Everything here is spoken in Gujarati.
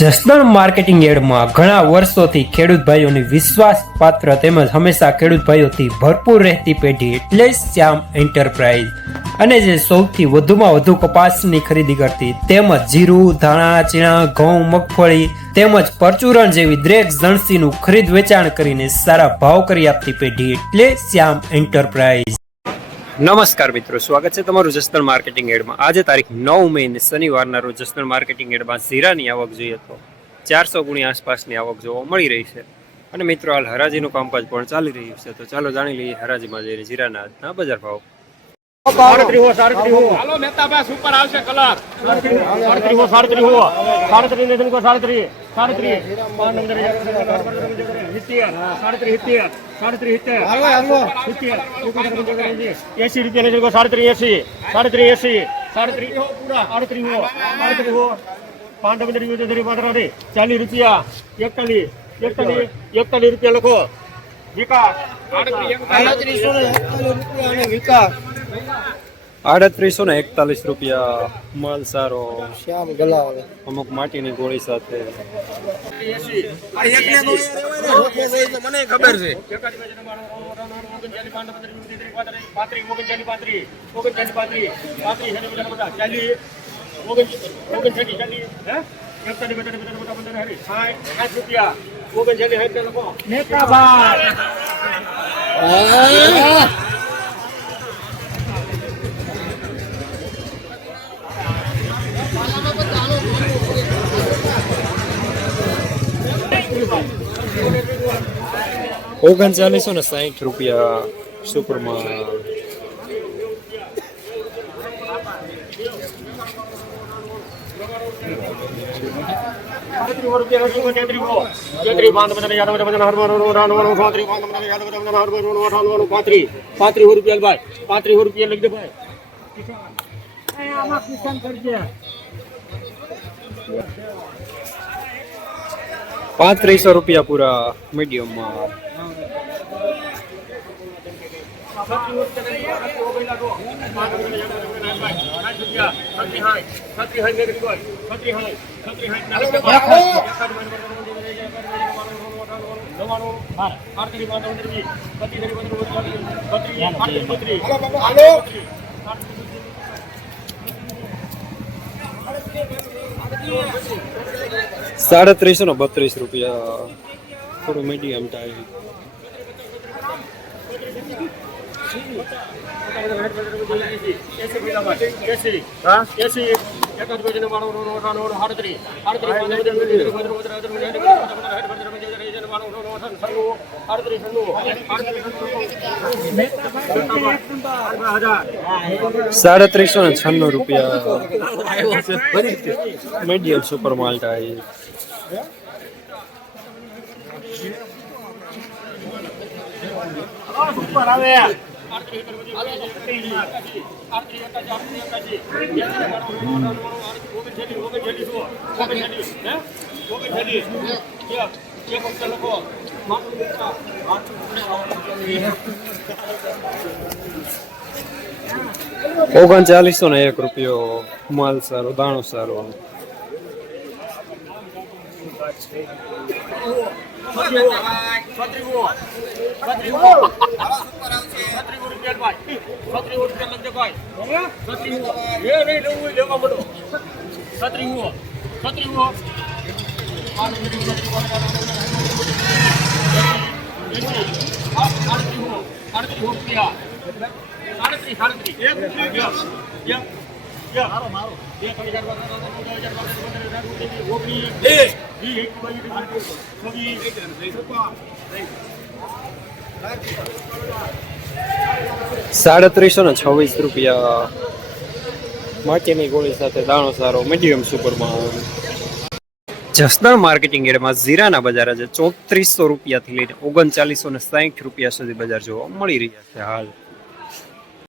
જસદણ માર્કેટિંગ યાર્ડમાં ઘણા વર્ષોથી ખેડૂત ભાઈઓની વિશ્વાસપાત્ર તેમજ હંમેશા ખેડૂત ભાઈઓથી ભરપૂર રહેતી પેઢી એટલે શ્યામ એન્ટરપ્રાઇઝ અને જે સૌથી વધુમાં વધુ કપાસની ખરીદી કરતી તેમજ જીરું, ધાણા, ચીણા, ઘઉં, મગફળી તેમજ પરચુરણ જેવી દરેક જણસીનું ખરીદ વેચાણ કરીને સારા ભાવ કરી આપતી પેઢી એટલે શ્યામ એન્ટરપ્રાઇઝ। નમસ્કાર મિત્રો, સ્વાગત છે તમારું જસદણ માર્કેટિંગ યાર્ડમાં। આજે તારીખ 9 મે શનિવારના રોજ જસદણ માર્કેટિંગ યાર્ડમાં જીરાની આવક જોઈએ તો 400 ગુણી આસપાસની આવક જોવા મળી રહી છે અને મિત્રો હાલ હરાજીનું કામકાજ પણ ચાલી રહ્યું છે। તો ચાલો જાણી લઈએ હરાજીમાં જઈને જીરાના આજના બજાર ભાવ। હાલો મહેતાભાઈ સુપર આવશે કલર 3841 રૂપિયા માલ સારો શ્યામ ગલા અમુક માટીની ગોળી સાથે મને ખબર છે। ₹3960 સુપરમાં ₹3500 પૂરા મીડિયમમાં ₹3732 થોડું મીડિયમ ટાઈપ ₹3796 મીડિયમ સુપર માલ ટાઈપ ₹3901 માલ સારો દાણો સારો ₹3726 માટીની ગોળી સાથે દાણો સારો મીડિયમ સુપરમાં। જસદણ માર્કેટિંગ યાર્ડમાં જીરાના બજાર આજે ₹3400 થી લઈને ₹3960 સુધી બજાર જોવા મળી રહ્યા છે હાલ।